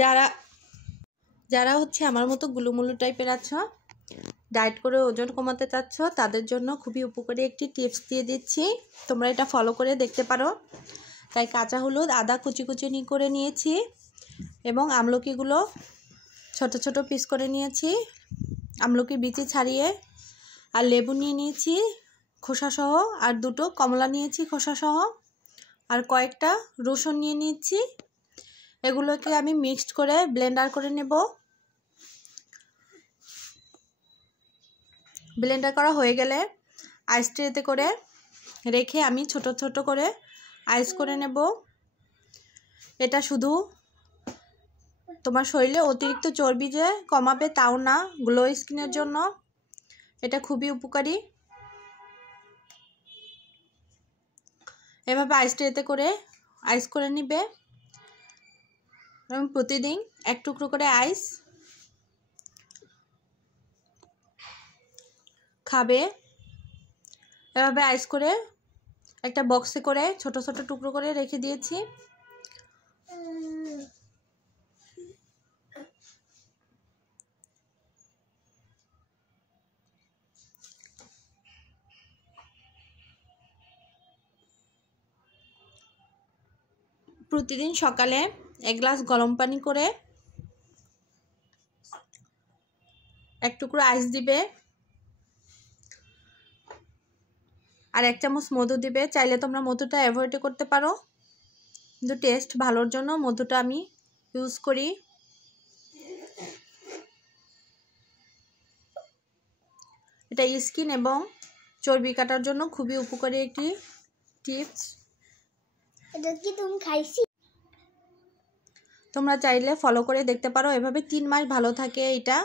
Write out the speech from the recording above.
যারা যারা হচ্ছে আমার মতো গুলুমুলু টাইপের আছো, ডায়েট করে ওজন কমাতে চাচ্ছ, তাদের জন্য খুবই উপকারী একটি টিপস দিয়ে দিচ্ছি। তোমরা এটা ফলো করে দেখতে পারো। তাই কাঁচা হলুদ, আদা কুচি কুচি করে নিয়েছি এবং আমলকিগুলো ছোট ছোট পিস করে নিয়েছি, আমলকির বিচি ছাড়িয়ে। আর লেবু নিয়ে নিয়েছি খোসাসহ, আর দুটো কমলা নিয়েছি খোসাসহ, আর কয়েকটা রসুন নিয়ে নিয়েছি। এগুলোকে আমি মিক্সড করে ব্লেন্ডার করে নেব। ব্লেন্ডার করা হয়ে গেলে আইস ট্রেতে করে রেখে আমি ছোট ছোট করে আইস করে নেব। এটা শুধু তোমার শরীরে অতিরিক্ত চর্বি যে কমাবে তাও না, গ্লো স্কিনের জন্য এটা খুবই উপকারী। এভাবে আইস ট্রেতে করে আইস করে নিবে এবং প্রতিদিন এক টুকরো করে আইস খাবে। এভাবে আইস করে একটা বক্সে করে ছোট ছোট টুকরো করে রেখে দিয়েছি। প্রতিদিন সকালে এক গ্লাস গরম পানি করে এক টুকরো আইস দিবে আর 1 চামচ মধু দিবে। চাইলে তোমরা মধুটা অ্যাভয়েড করতে পারো, কিন্তু টেস্ট ভালোর জন্য মধুটা আমি ইউজ করি। এটা স্কিন এবং চর্বি কাটার জন্য খুবই উপকারী একটি টিপস। এটা কি তুমি খাইছি? তোমরা চাইলে ফলো করে দেখতে পারো। এভাবে 3 মাস ভালো থাকে এটা।